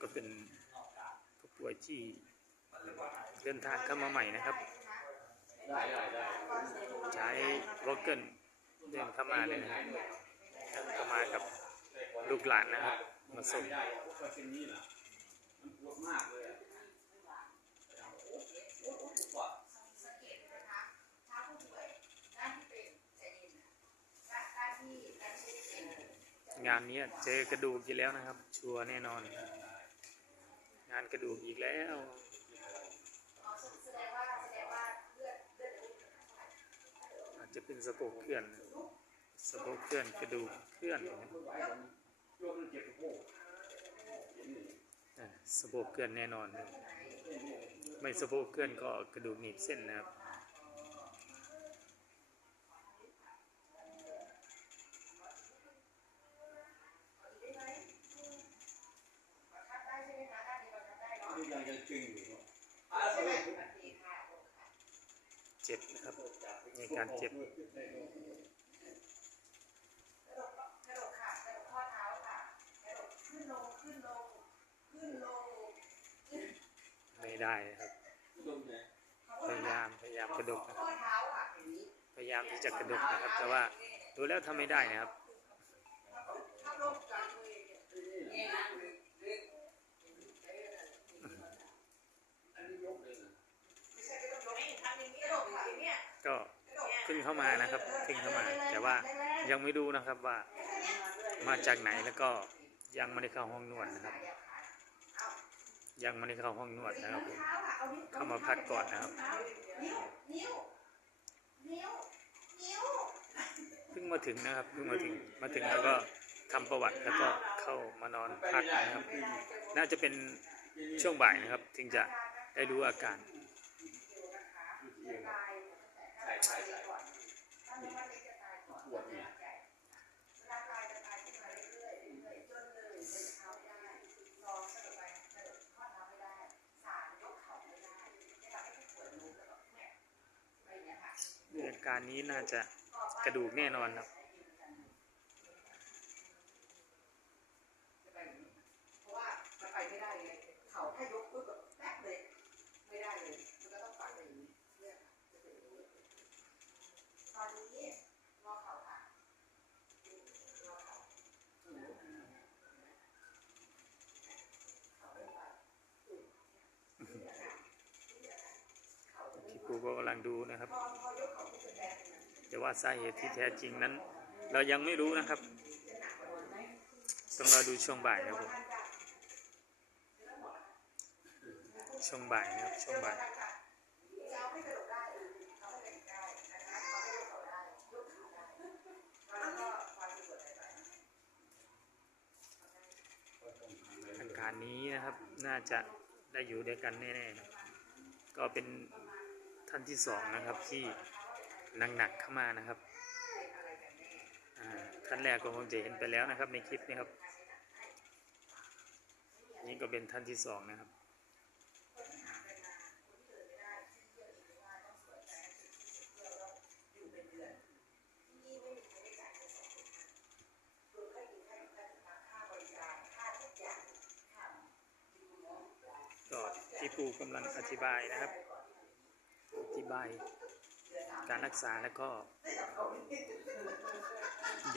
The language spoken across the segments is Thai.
ก็เป็นผู้ป่วยที่เดินทางเข้ามาใหม่นะครับ ใช้รถเกินเดินเข้ามาเลยนะครับเดินเข้ามากับลูกหลานนะครับมาส่งงานนี้เจอกระดูกอีกแล้วนะครับ ชัวร์แน่นอน กระดูกอีกแล้วอาจจะเป็นสะโพกเคลื่อนสะโพกเคลื่อนกระดูกเคลื่อนสะโพกอะเคลื่อนแน่นอน ไม่สะโพกเคลื่อนก็กระดูกหนีบเส้นนะครับ ทับได้ใช่ไหมคะด้านนี้เราทับได้เนาะ ที่ยัง จึงอยู่เจ็บนะครับ มีการเจ็บกระดกกระดกค่ะกระดกข้อเท้าค่ะกระดกขึ้นลงขึ้นลงขึ้นลงไม่ได้นะครับพยายามพยายามกระดกนะครับพยายามที่จะกระดกนะครับ แต่ว่าดูแล้วทำไม่ได้นะครับ ถ้าลงกลางมือเนี่ยนะ อันนี้ยกเลยนะ ไม่ใช่กระดกทำอย่างนี้กระดกค่ะเนี่ย ก็เพิ่งเข้ามานะครับเพิ่งเข้ามา แต่ว่ายังไม่รู้นะครับว่ามาจากไหนแล้วก็ยังไม่ได้เข้าห้องนวดนะครับ ยังไม่ได้เข้าห้องนวดนะครับผมเข้ามาพักก่อนนะครับเพิ่งมาถึงนะครับเพิ่งมาถึงมาถึงแล้วก็ทำประวัติแล้วก็เข้ามานอนพักนะครับ น่าจะเป็นช่วงบ่ายนะครับ ถึงจะได้รู้อาการ ใส่ใส่ใส่ปวดเนี่ย อา การนี้น่าจะกระดูกแน่นอนครับกูก็กำลังดูนะครับ แต่ว่าสาเหตุที่แท้จริงนั้น เรายังไม่รู้นะครับ ต้องรอดูช่วงบ่ายครับผมช่วงบ่ายนะครับช่วงบ่ายอาให้การนี้นะครับน่าจะได้อยู่ด้วยกันแน่ๆก็เป็นท่านที่สองนะครับที่ หนักๆเข้ามานะครับท่านแรกก็คงจะเห็นไปแล้วนะครับในคลิปนี้ครับ นี่ก็เป็นท่านที่สองนะครับก็พี่ปูกำลังอธิบายนะครับ อธิบาย การรักษาแล้วก็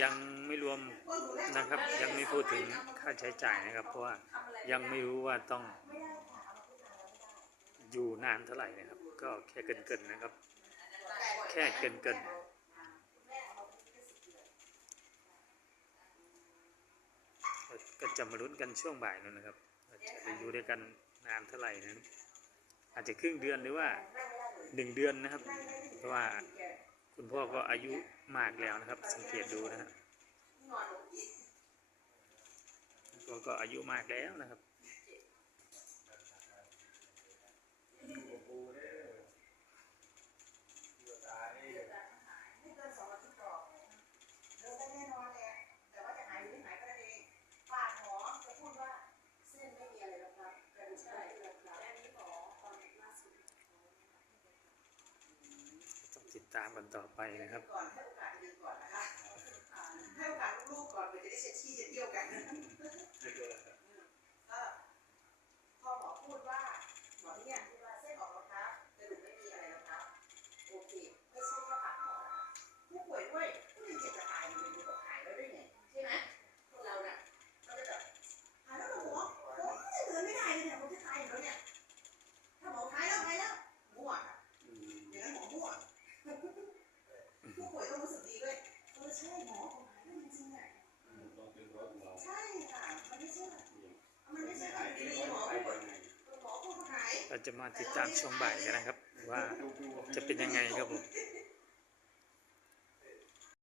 ยังไม่รวมนะครับ ยังไม่พูดถึงค่าใช้จ่ายนะครับ เพราะว่ายังไม่รู้ว่าต้องอยู่นานเท่าไหร่นะครับ ก็แค่เกินๆนะครับ แค่เกินๆก็จะมาลุ้นกันช่วงบ่ายนู่นนะครับจะอยู่ด้วยกันนานเท่าไหร่นั้น อาจจะครึ่งเดือนหรือว่า หนึ่งเดือนนะครับ เพราะว่าคุณพ่อก็อายุมากแล้วนะครับ สังเกตดูนะฮะคุณพ่อก็อายุมากแล้วนะครับ ไม่เกินสองอาทิตย์ก่อนเดินได้แน่นอนแหละแต่ว่าจะหายหรือไม่หายก็ได้เองฝากหมอจะพูดว่าเส้นไม่มีอะไรหรอกครับกระดูกอะไรหรอกครับอันนี้หมอตอนล่าสุด ตามกันต่อไปนะครับก่อนให้โอกาสดีก่อนนะคะให้โอกาสลูกๆก่อนเพื่อจะได้เสร็จ จะมาติดตามช่วงบ่ายกันนะครับ ว่าจะเป็นยังไงครับผม